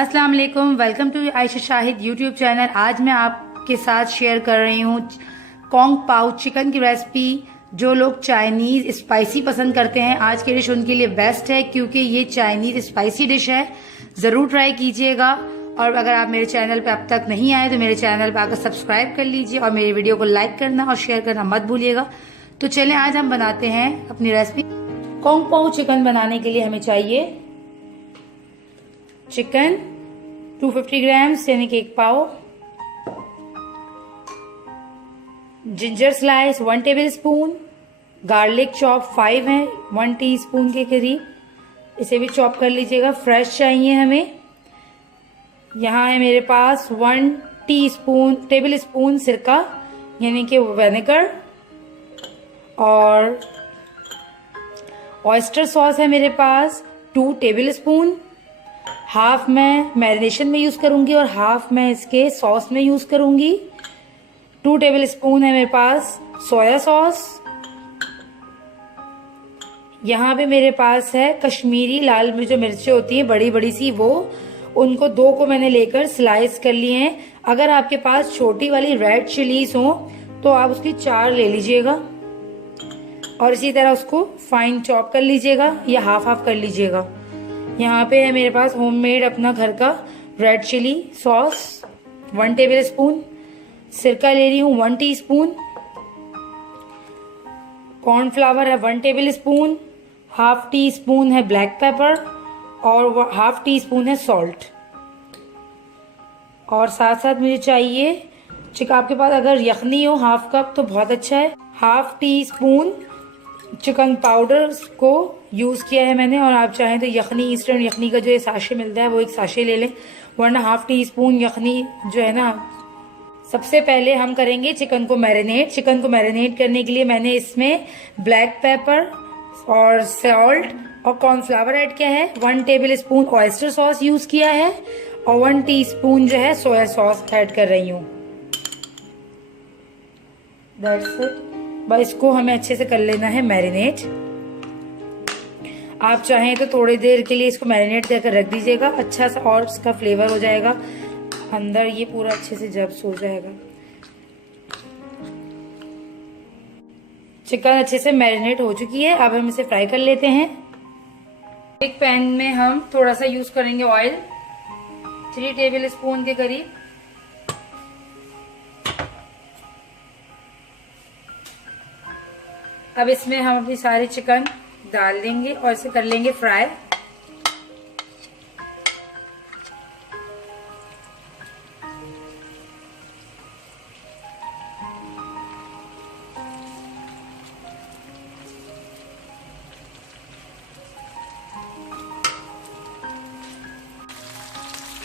अस्सलाम वालेकुम, welcome to Ayesha Shahid YouTube channel. आज मैं आपके साथ शेयर कर रही हूँ कॉन्ग पाउ चिकन की रेसिपी। जो लोग चाइनीज़ स्पाइसी पसंद करते हैं आज की डिश उनके लिए बेस्ट है, क्योंकि ये चाइनीज़ स्पाइसी डिश है। ज़रूर ट्राई कीजिएगा। और अगर आप मेरे चैनल पे अब तक नहीं आए तो मेरे चैनल पे आकर सब्सक्राइब कर लीजिए और मेरी वीडियो को लाइक करना और शेयर करना मत भूलिएगा। तो चलें आज हम बनाते हैं अपनी रेसिपी। कॉन्ग पाउ चिकन बनाने के लिए हमें चाहिए चिकन 250 ग्राम, यानी कि 1 पाव, ginger slice 1 tablespoon, garlic chop 5 है 1 टीस्पून के करीब, इसे भी चॉप कर लीजिएगा। फ्रेश चाहिए हमें। यहाँ है मेरे पास 1 टेबल स्पून सिरका यानी कि विनेगर, और ऑयस्टर सॉस है मेरे पास 2 टेबल स्पून। हाफ मैं मैरिनेशन में यूज करूंगी और हाफ मैं इसके सॉस में यूज करूंगी। 2 टेबल स्पून है मेरे पास सोया सॉस। यहाँ पे मेरे पास है कश्मीरी लाल जो मिर्चें होती हैं बड़ी बड़ी सी, वो उनको 2 को मैंने लेकर स्लाइस कर लिए हैं। अगर आपके पास छोटी वाली रेड चिलीज हो तो आप उसकी 4 ले लीजिएगा और इसी तरह उसको फाइन चॉप कर लीजिएगा या हाफ हाफ कर लीजिएगा। यहाँ पे है मेरे पास होममेड अपना घर का red chilli sauce 1 tablespoon, सिरका ले रही हूँ 1 टीस्पून, कॉर्नफ्लावर है 1 tablespoon, half teaspoon है ब्लैक पेपर और हाफ टी स्पून है सॉल्ट। और साथ साथ मुझे चाहिए चिकन, आपके पास अगर यखनी हो हाफ कप तो बहुत अच्छा है। Half tea spoon chicken powder को यूज किया है मैंने, और आप चाहें तो यखनी, ईस्टर्न यखनी का जो ये साशे मिलता है वो एक साशे ले लें, वरना हाफ टी स्पून यखनी जो है ना। सबसे पहले हम करेंगे चिकन को मैरिनेट। चिकन को मैरिनेट करने के लिए मैंने इसमें ब्लैक पेपर और सॉल्ट और कॉर्नफ्लावर ऐड किया है, 1 table spoon oyster sauce use किया है और 1 टीस्पून जो है सोया सॉस ऐड कर रही हूँ। That's it. बस इसको हमें अच्छे से कर लेना है मैरिनेट। आप चाहें तो थोड़ी देर के लिए इसको मैरिनेट करके रख दीजिएगा, अच्छा सा और इसका फ्लेवर हो जाएगा अंदर, ये पूरा अच्छे से जब्स हो जाएगा। चिकन अच्छे से मैरिनेट हो चुकी है, अब हम इसे फ्राई कर लेते हैं। एक पैन में हम थोड़ा सा यूज करेंगे ऑयल 3 टेबल स्पून के करीब। अब इसमें हम अपनी सारी चिकन डाल देंगे और इसे कर लेंगे फ्राई।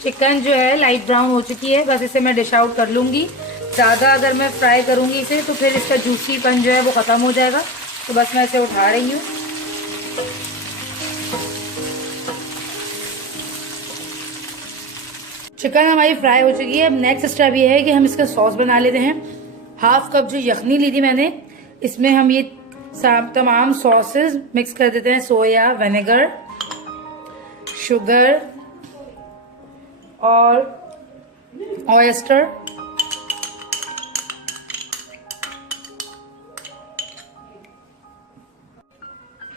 चिकन जो है लाइट ब्राउन हो चुकी है, बस इसे मैं डिश आउट कर लूंगी। ज़्यादा अगर मैं फ्राई करूंगी इसे तो फिर इसका जूसीपन जो है वो ख़त्म हो जाएगा, तो बस मैं इसे उठा रही हूँ। चिकन हमारी फ्राई हो चुकी है। अब नेक्स्ट स्टेप ये है कि हम इसका सॉस बना लेते हैं। हाफ कप जो यखनी ली थी मैंने, इसमें हम ये तमाम सॉसेस मिक्स कर देते हैं। सोया, विनेगर, शुगर और ऑयस्टर,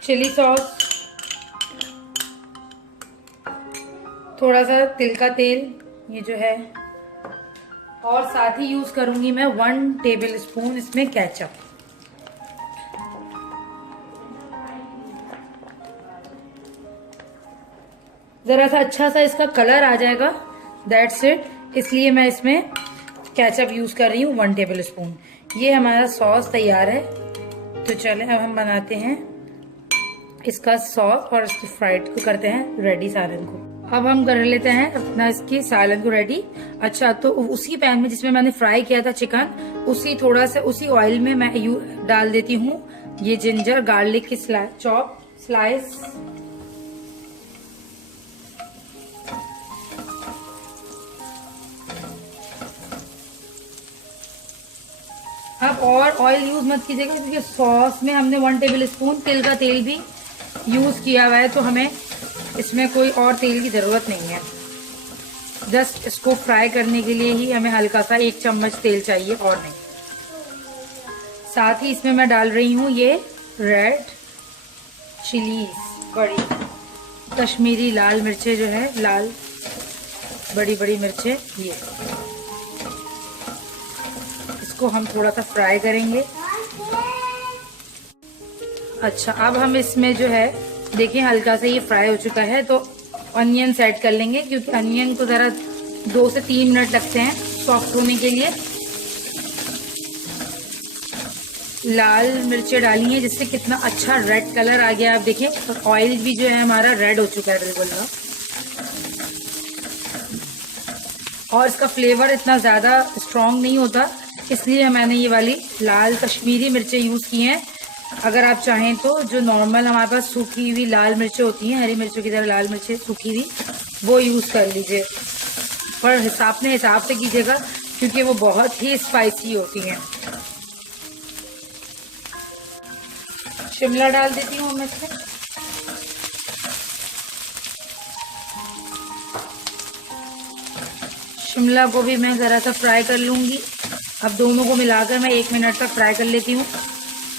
चिली सॉस, थोड़ा सा तिल का तेल ये जो है, और साथ ही यूज करूंगी मैं 1 टेबल स्पून इसमें केचप। जरा सा अच्छा सा इसका कलर आ जाएगा, दैट्स इट, इसलिए मैं इसमें केचप यूज कर रही हूँ 1 टेबल स्पून। ये हमारा सॉस तैयार है। तो चलें अब हम बनाते हैं इसका सॉस और इसकी फ्राइड को करते हैं रेडी सालन को। अब हम कर लेते हैं अपना इसकी सालन को रेडी। अच्छा, तो उसी पैन में जिसमें मैंने फ्राई किया था चिकन, उसी थोड़ा सा उसी ऑयल में मैं डाल देती हूँ ये जिंजर गार्लिक की चॉप स्लाइस, अब और ऑयल यूज मत कीजिएगा क्योंकि सॉस में हमने 1 टेबल स्पून तिल का तेल भी यूज किया हुआ है, तो हमें इसमें कोई और तेल की जरूरत नहीं है। जस्ट इसको फ्राई करने के लिए ही हमें हल्का सा 1 चम्मच तेल चाहिए और नहीं। साथ ही इसमें मैं डाल रही हूँ ये रेड चिलीज, बड़ी कश्मीरी लाल मिर्चें जो है, लाल बड़ी बड़ी मिर्चें, ये इसको हम थोड़ा सा फ्राई करेंगे। अच्छा, अब हम इसमें जो है देखिए हल्का सा ये फ्राई हो चुका है, तो अनियन ऐड कर लेंगे, क्योंकि अनियन को ज़रा 2 से 3 मिनट लगते हैं सॉफ्ट होने के लिए। लाल मिर्चें डाली हैं जिससे कितना अच्छा रेड कलर आ गया, आप देखिए। और ऑयल भी जो है हमारा रेड हो चुका है बिल्कुल। और इसका फ्लेवर इतना ज़्यादा स्ट्रॉन्ग नहीं होता, इसलिए मैंने ये वाली लाल कश्मीरी मिर्चें यूज़ की हैं। अगर आप चाहें तो जो नॉर्मल हमारे पास सूखी हुई लाल मिर्चें होती हैं, हरी मिर्चों की तरह लाल मिर्चें सूखी हुई, वो यूज़ कर लीजिए, पर हिसाब से कीजिएगा, क्योंकि वो बहुत ही स्पाइसी होती हैं। शिमला डाल देती हूँ मैं इसमें। शिमला को भी मैं ज़रा सा फ्राई कर लूँगी। अब दोनों को मिलाकर मैं 1 मिनट तक फ्राई कर लेती हूँ।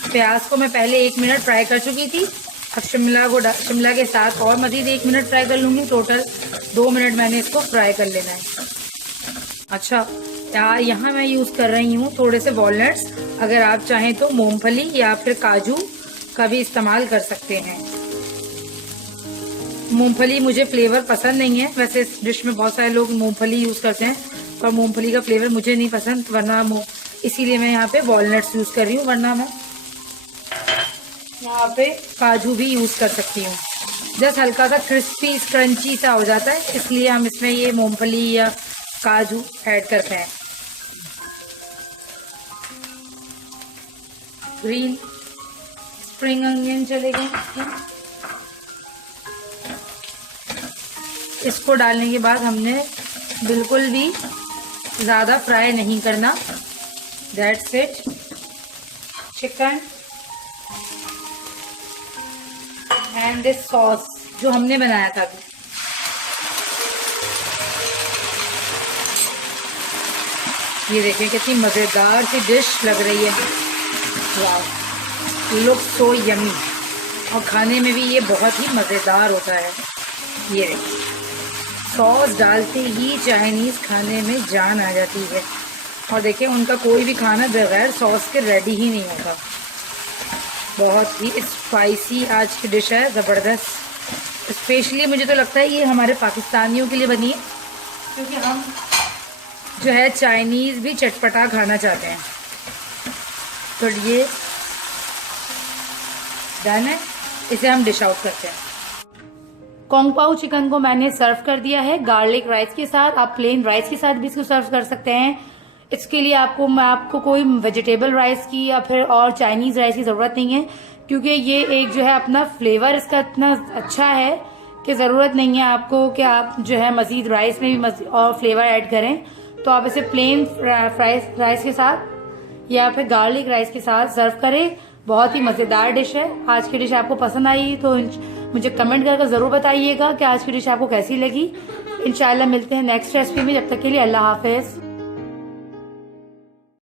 प्याज को मैं पहले 1 मिनट फ्राई कर चुकी थी। अब शिमला के साथ और मज़ीद 1 मिनट फ्राई कर लूँगी। टोटल 2 मिनट मैंने इसको फ्राई कर लेना है। अच्छा, यहाँ मैं यूज़ कर रही हूँ थोड़े से वॉलनट्स। अगर आप चाहें तो मूंगफली या फिर काजू का भी इस्तेमाल कर सकते हैं। मूंगफली मुझे फ्लेवर पसंद नहीं है, वैसे इस डिश में बहुत सारे लोग मूंगफली यूज़ करते हैं, पर मूंगफली का फ्लेवर मुझे नहीं पसंद, वरना इसीलिए मैं यहाँ पे वॉलनट्स यूज़ कर रही हूँ, वरना मैं यहाँ पे काजू भी यूज़ कर सकती हूँ। जस्ट हल्का सा क्रिस्पी क्रंची सा हो जाता है, इसलिए हम इसमें ये मूंगफली या काजू ऐड करते हैं। ग्रीन स्प्रिंग अनियन चलेगा। इसको डालने के बाद हमने बिल्कुल भी ज़्यादा फ्राई नहीं करना। That's it. Chicken and this sauce जो हमने बनाया था अभी, ये देखिए कितनी मज़ेदार सी डिश लग रही है। वाह, लुक सो यमी। और खाने में भी ये बहुत ही मज़ेदार होता है। ये सॉस डालते ही चाइनीज़ खाने में जान आ जाती है। और देखिए उनका कोई भी खाना बगैर सॉस के रेडी ही नहीं होता। बहुत ही स्पाइसी आज की डिश है, ज़बरदस्त। स्पेशली मुझे तो लगता है ये हमारे पाकिस्तानियों के लिए बनी है, क्योंकि हम जो है चाइनीज़ भी चटपटा खाना चाहते हैं। तो ये डन है, इसे हम डिश आउट करते हैं। कॉन्ग पाओ चिकन को मैंने सर्व कर दिया है गार्लिक राइस के साथ। आप प्लेन राइस के साथ भी इसको सर्व कर सकते हैं। इसके लिए आपको कोई वेजिटेबल राइस की या फिर और चाइनीज राइस की जरूरत नहीं है, क्योंकि ये एक जो है अपना फ्लेवर इसका इतना अच्छा है कि जरूरत नहीं है आपको कि आप जो है मजीद राइस में भी और फ्लेवर ऐड करें। तो आप इसे प्लेन राइस के साथ या फिर गार्लिक राइस के साथ सर्व करें। बहुत ही मज़ेदार डिश है। आज की डिश आपको पसंद आई तो मुझे कमेंट करके ज़रूर बताइएगा कि आज की डिश आपको कैसी लगी। इंशाल्लाह मिलते हैं नेक्स्ट रेसिपी में। जब तक के लिए अल्लाह हाफिज़।